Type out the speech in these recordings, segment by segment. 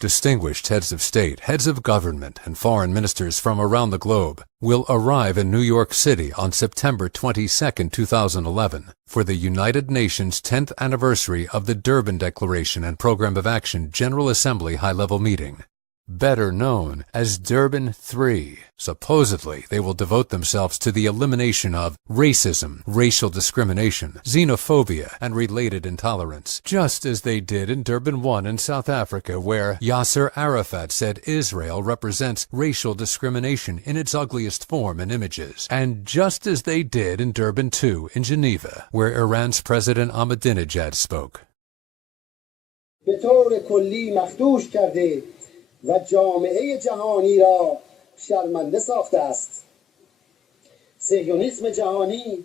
Distinguished heads of state, heads of government, and foreign ministers from around the globe will arrive in New York City on September 22, 2011, for the United Nations 10th anniversary of the Durban Declaration and Program of Action General Assembly high-level meeting, better known as Durban 3. Supposedly, they will devote themselves to the elimination of racism, racial discrimination, xenophobia, and related intolerance, just as they did in Durban 1 in South Africa, where Yasser Arafat said Israel represents racial discrimination in its ugliest form and images, and just as they did in Durban 2 in Geneva, where Iran's President Ahmadinejad spoke. و جامعه جهانی را شرمنده ساخته است. صهیونیسم جهانی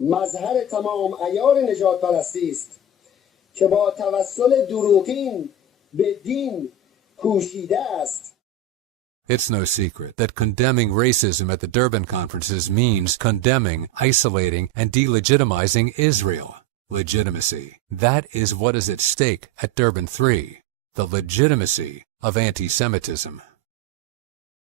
مظهر تمام عیار نژاد پرستی است که با توسل دروغین به دین کوشیده است. It's no secret that condemning racism at the Durban conferences means condemning, isolating, and delegitimizing Israel. Legitimacy. That is what is at stake at Durban 3. The legitimacy of anti-Semitism.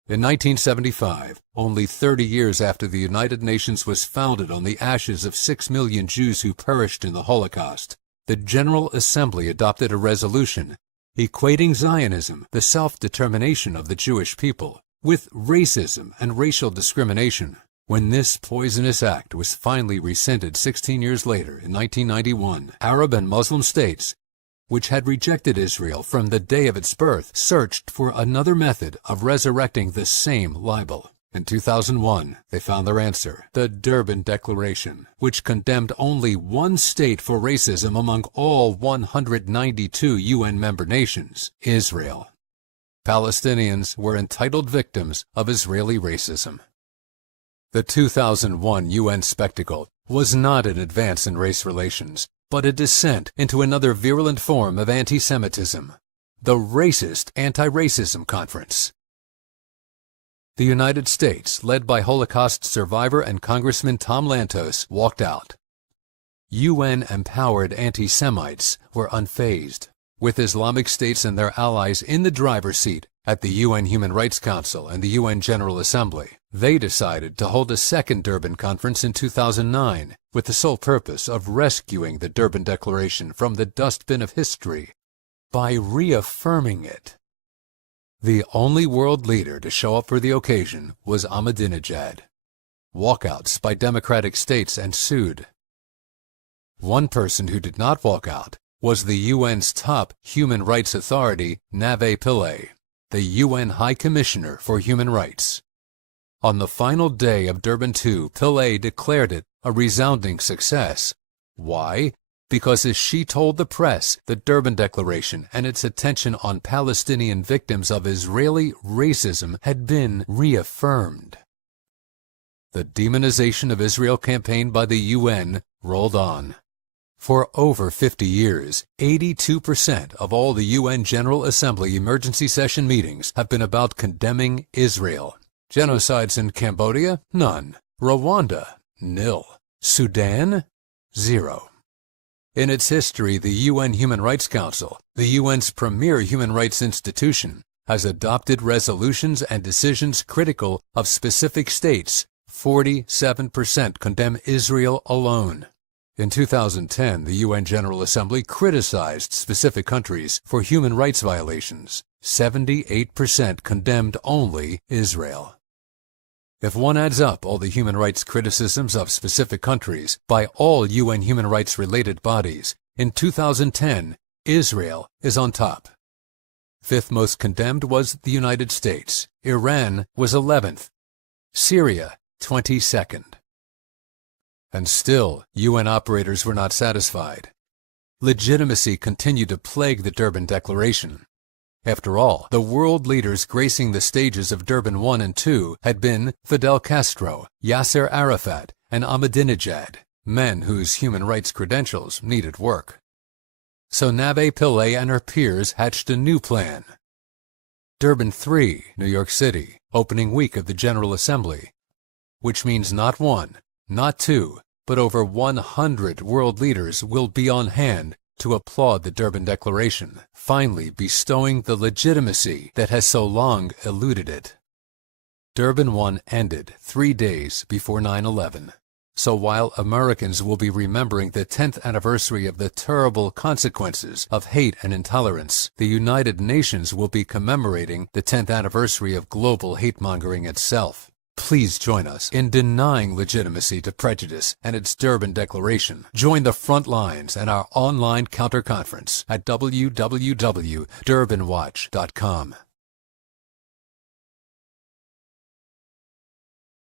In 1975, only 30 years after the United Nations was founded on the ashes of 6 million Jews who perished in the Holocaust, the General Assembly adopted a resolution equating Zionism, the self-determination of the Jewish people, with racism and racial discrimination. When this poisonous act was finally rescinded 16 years later, in 1991, Arab and Muslim states, which had rejected Israel from the day of its birth, searched for another method of resurrecting the same libel. In 2001, they found their answer, the Durban Declaration, which condemned only one state for racism among all 192 UN member nations, Israel. Palestinians were entitled victims of Israeli racism. The 2001 UN spectacle was not an advance in race relations, but a descent into another virulent form of anti-Semitism, the Racist Anti-Racism Conference. The United States, led by Holocaust survivor and Congressman Tom Lantos, walked out. UN-empowered anti-Semites were unfazed, with Islamic states and their allies in the driver's seat at the UN Human Rights Council and the UN General Assembly. They decided to hold a second Durban conference in 2009 with the sole purpose of rescuing the Durban Declaration from the dustbin of history by reaffirming it. The only world leader to show up for the occasion was Ahmadinejad. Walkouts by democratic states ensued. One person who did not walk out was the UN's top human rights authority, Nave Pillay, the UN High Commissioner for Human Rights. On the final day of Durban 2, Pillay declared it a resounding success. Why? Because as she told the press, the Durban Declaration and its attention on Palestinian victims of Israeli racism had been reaffirmed. The demonization of Israel campaign by the UN rolled on. For over 50 years, 82% of all the UN General Assembly emergency session meetings have been about condemning Israel. Genocides in Cambodia? None. Rwanda? Nil. Sudan? Zero. In its history, the UN Human Rights Council, the UN's premier human rights institution, has adopted resolutions and decisions critical of specific states. 47% condemn Israel alone. In 2010, the UN General Assembly criticized specific countries for human rights violations. 78% condemned only Israel. If one adds up all the human rights criticisms of specific countries by all UN human rights-related bodies, in 2010, Israel is on top. Fifth most condemned was the United States. Iran was 11th. Syria, 22nd. And still, UN operators were not satisfied. Legitimacy continued to plague the Durban Declaration. After all, the world leaders gracing the stages of Durban 1 and 2 had been Fidel Castro, Yasser Arafat, and Ahmadinejad, men whose human rights credentials needed work. So Nave Pillay and her peers hatched a new plan. Durban 3, New York City, opening week of the General Assembly, which means not one, not two, but over 100 world leaders will be on hand to applaud the Durban Declaration, finally bestowing the legitimacy that has so long eluded it. Durban 1 ended 3 days before 9/11. So while Americans will be remembering the 10th anniversary of the terrible consequences of hate and intolerance, the United Nations will be commemorating the 10th anniversary of global hate-mongering itself. Please join us in denying legitimacy to prejudice and its Durban Declaration. Join the front lines and our online counter-conference at www.durbanwatch.com.